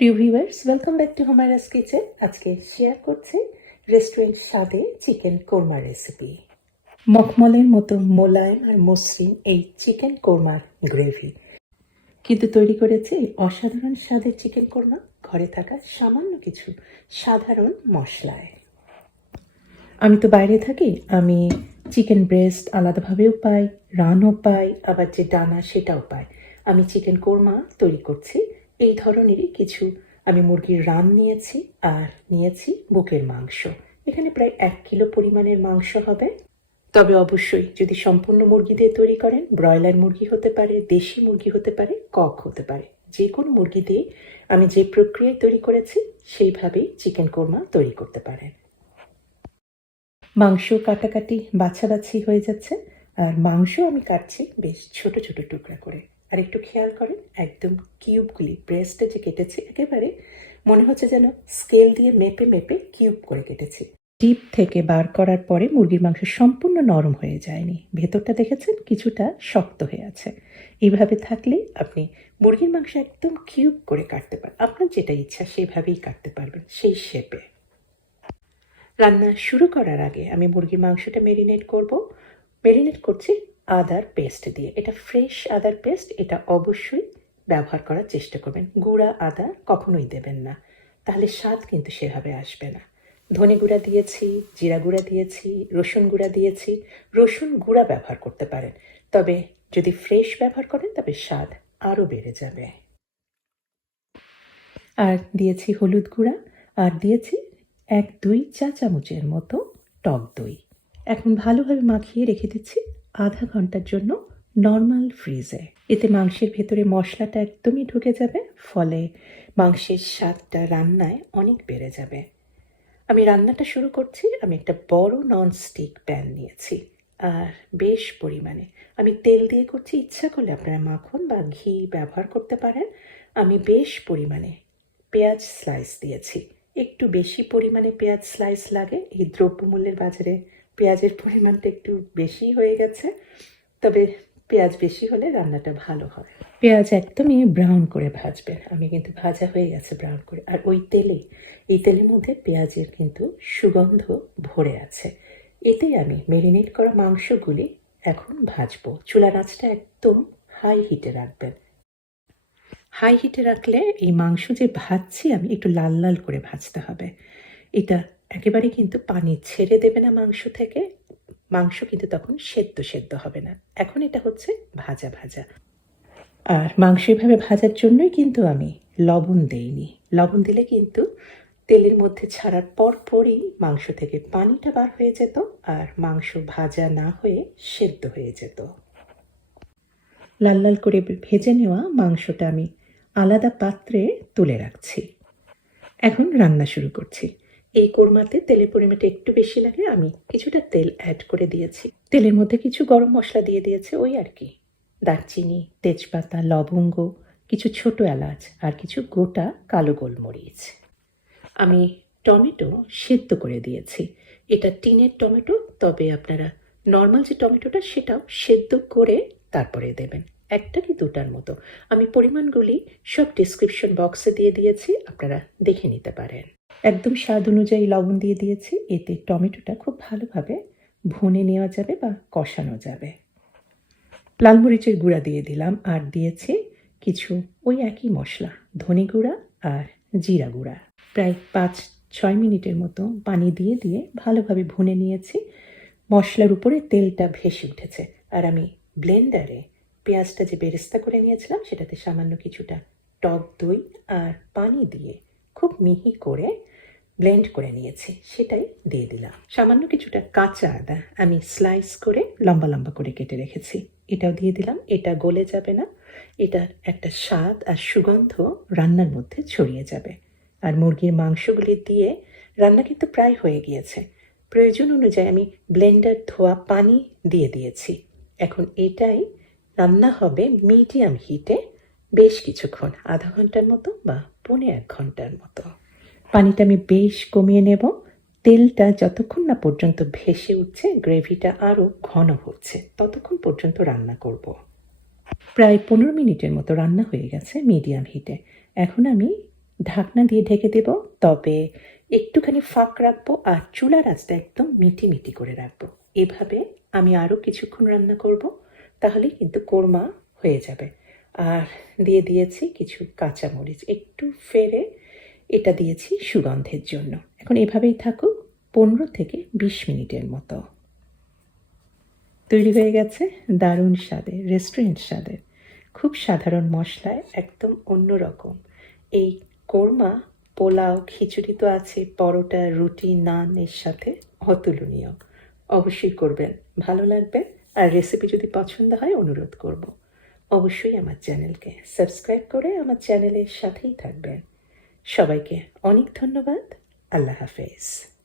প্রিয় viewers, welcome back to Humaira's kitchen. আজকে share করছি রেস্টুরেন্ট স্বাদে চিকেন কোরমা রেসিপি। মখমলের মতো মোলায়েম আর মসৃণ এই চিকেন কোরমার গ্রেভি কিন্তু তৈরি করেছে এই অসাধারণ স্বাদের চিকেন কোরমা ঘরে থাকা সামান্য কিছু সাধারণ মশলায়। আমি তো বাইরে থাকি, আমি চিকেন ব্রেস্ট আলাদাভাবেও পাই, রানও পাই, আবার যে ডানা সেটাও পাই। আমি চিকেন কোরমা তৈরি করছি এই ধরনেরই কিছু। আমি মুরগির রান নিয়েছি আর নিয়েছি বুকের মাংস। এখানে প্রায় 1 কিলো পরিমাণের মাংস হবে। তবে অবশ্যই যদি সম্পূর্ণ মুরগি দিয়ে তৈরি করেন, ব্রয়লার মুরগি হতে পারে, দেশি মুরগি হতে পারে, কক হতে পারে, যে কোনো মুরগি দিয়ে আমি যে প্রক্রিয়ায় তৈরি করেছি সেইভাবেই চিকেন কোরমা তৈরি করতে পারেন। মাংস কাটাকাটি বাছাবাছি হয়ে যাচ্ছে, আর মাংস আমি কাটছি বেশ ছোট ছোট টুকরা করে। আর একটু খেয়াল করেন, একদম কিউবগুলি ব্রেস্টে যে কেটেছি একেবারে মনে হচ্ছে যেন স্কেল দিয়ে মেপে মেপে কিউব করে কেটেছি। ডিপ থেকে বার করার পরে মুরগির মাংস সম্পূর্ণ নরম হয়ে যায়নি, ভেতরটা দেখেছেন কিছুটা শক্ত হয়ে আছে। এইভাবে থাকলে আপনি মুরগির মাংস একদম কিউব করে কাটতে পারেন। আপনার যেটা ইচ্ছা সেভাবেই কাটতে পারবেন, সেই শেপে। রান্না শুরু করার আগে আমি মুরগির মাংসটা ম্যারিনেট করছি আদার পেস্ট দিয়ে। এটা ফ্রেশ আদার পেস্ট, এটা অবশ্যই ব্যবহার করার চেষ্টা করবেন। গুঁড়া আদা কখনোই দেবেন না, তাহলে স্বাদ কিন্তু সেভাবে আসবে না। ধনে গুঁড়া দিয়েছি, জিরা গুঁড়া দিয়েছি, রসুন গুঁড়া দিয়েছি। রসুন গুঁড়া ব্যবহার করতে পারেন, তবে যদি ফ্রেশ ব্যবহার করেন তবে স্বাদ আরও বেড়ে যাবে। আর দিয়েছি হলুদ গুঁড়া, আর দিয়েছি 1-2 চা চামচের মতো টক দই। এখন ভালোভাবে মাখিয়ে রেখে দিচ্ছি আধা ঘন্টার জন্য নর্মাল ফ্রিজে। এতে মাংসের ভেতরে মশলাটা একদমই ঢুকে যাবে, ফলে মাংসের স্বাদটা রান্নায় অনেক বেড়ে যাবে। আমি রান্নাটা শুরু করছি। আমি একটা বড় ননস্টিক প্যান নিয়েছি, আর বেশ পরিমাণে আমি তেল দিয়ে করছি। ইচ্ছা করলে আপনারা মাখন বা ঘি ব্যবহার করতে পারেন। আমি বেশ পরিমাণে পেঁয়াজ স্লাইস দিয়েছি। একটু বেশি পরিমাণে পেঁয়াজ স্লাইস লাগে, এই দ্রব্যমূল্যের বাজারে পেঁয়াজের পরিমাণটা একটু বেশি হয়ে গেছে, তবে পেঁয়াজ বেশি হলে রান্নাটা ভালো হয়। পেঁয়াজ একদমই ব্রাউন করে ভাজবেন। আমি কিন্তু ভাজা হয়ে গেছে ব্রাউন করে। আর এই তেলের মধ্যে পেঁয়াজের কিন্তু সুগন্ধ ভরে আছে। এতেই আমি ম্যারিনেট করা মাংসগুলি এখন ভাজবো। চুলার আঁচটা একদম হাই হিটে রাখবেন। হাই হিটে রাখলে এই মাংস যে ভাজছি আমি, একটু লাল লাল করে ভাজতে হবে। এটা একেবারে কিন্তু পানি ছেড়ে দেবে না মাংস থেকে, মাংস কিন্তু তখন সেদ্ধ হবে না। এখন এটা হচ্ছে ভাজা ভাজা। আর মাংস এভাবে ভাজার জন্যই কিন্তু আমি লবণ দেইনি। লবণ দিলে কিন্তু তেলের মধ্যে ছাড়ার পরই মাংস থেকে পানিটা বার হয়ে যেত, আর মাংস ভাজা না হয়ে সেদ্ধ হয়ে যেত। লাল লাল করে ভেজে নেওয়া মাংসটা আমি আলাদা পাত্রে তুলে রাখছি। এখন রান্না শুরু করছি। এই কোরমাতে তেলের পরিমাণটা একটু বেশি লাগে, আমি কিছুটা তেল অ্যাড করে দিয়েছি। তেলের মধ্যে কিছু গরম মশলা দিয়ে দিয়েছে, ওই আর কি, দারচিনি, তেজপাতা, লবঙ্গ, কিছু ছোট এলাচ, আর কিছু গোটা কালো গোলমরিচ। আমি টমেটো সেদ্ধ করে দিয়েছি। এটা টিনের টমেটো, তবে আপনারা নর্মাল যে টমেটোটা সেটাও সেদ্ধ করে তারপরে দেবেন, 1টা কি 2টার মতো। আমি পরিমাণগুলি সব ডিসক্রিপশন বক্সে দিয়ে দিয়েছি, আপনারা দেখে নিতে পারেন। একদম স্বাদ অনুযায়ী লবণ দিয়ে দিয়েছি, এতে টমেটোটা খুব ভালোভাবে ভুনে নেওয়া যাবে বা কষানো যাবে। লাল মরিচের গুঁড়া দিয়ে দিলাম, আর দিয়েছি কিছু ওই একই মশলা, ধনে গুঁড়া আর জিরা গুঁড়া। প্রায় 5-6 মিনিটের মতো পানি দিয়ে ভালোভাবে ভুনে নিয়েছি। মশলার উপরে তেলটা ভেসে উঠেছে, আর আমি ব্লেন্ডারে পেঁয়াজটা যে বেরেস্তা করে নিয়েছিলাম সেটাতে সামান্য কিছুটা টক দই আর পানি দিয়ে খুব মিহি করে ব্লেন্ড করে নিয়েছি, সেটাই দিয়ে দিলাম। সামান্য কিছুটা কাঁচা আদা আমি স্লাইস করে লম্বা লম্বা করে কেটে রেখেছি, এটাও দিয়ে দিলাম। এটা গলে যাবে না, এটার একটা স্বাদ আর সুগন্ধ রান্নার মধ্যে ছড়িয়ে যাবে। আর মুরগির মাংসগুলি দিয়ে রান্না কিন্তু প্রায় হয়ে গিয়েছে। প্রয়োজন অনুযায়ী আমি ব্লেন্ডার ধোয়া পানি দিয়ে দিয়েছি। এখন এটাই রান্না হবে মিডিয়াম হিটে বেশ কিছুক্ষণ, আধা ঘন্টার মতো বা 1.25 ঘন্টার মতো। পানিটা আমি বেশ কমিয়ে নেব। তেলটা যতক্ষণ না পর্যন্ত ভেসে উঠছে, গ্রেভিটা আরও ঘন হচ্ছে, ততক্ষণ পর্যন্ত রান্না করব। প্রায় 15 মিনিটের মতো রান্না হয়ে গেছে মিডিয়াম হিটে। এখন আমি ঢাকনা দিয়ে ঢেকে দেব, তবে একটুখানি ফাঁক রাখবো আর চুলার আঁচটা একদম মিটি করে রাখবো। এভাবে আমি আরও কিছুক্ষণ রান্না করব, তাহলেই কিন্তু কোরমা হয়ে যাবে। আর দিয়ে দিয়েছি কিছু কাঁচামরিচ, একটু ফেরে এটা দিয়েছি সুগন্ধের জন্য। এখন এভাবেই থাকুক 15 থেকে 20 মিনিটের মতো। তৈরি হয়ে গেছে দারুণ স্বাদের, রেস্টুরেন্ট স্বাদের, খুব সাধারণ মশলায় একদম অন্যরকম এই কোরমা। পোলাও, খিচুড়ি তো আছে, পরোটা, রুটি, নান এর সাথে অতুলনীয়। অবশ্যই করবেন, ভালো লাগবে। আর রেসিপি যদি পছন্দ হয় অনুরোধ করব অবশ্যই আমার চ্যানেলকে সাবস্ক্রাইব করে আমার চ্যানেলের সাথেই থাকবেন। সবাইকে অনেক ধন্যবাদ। আল্লাহ হাফেজ।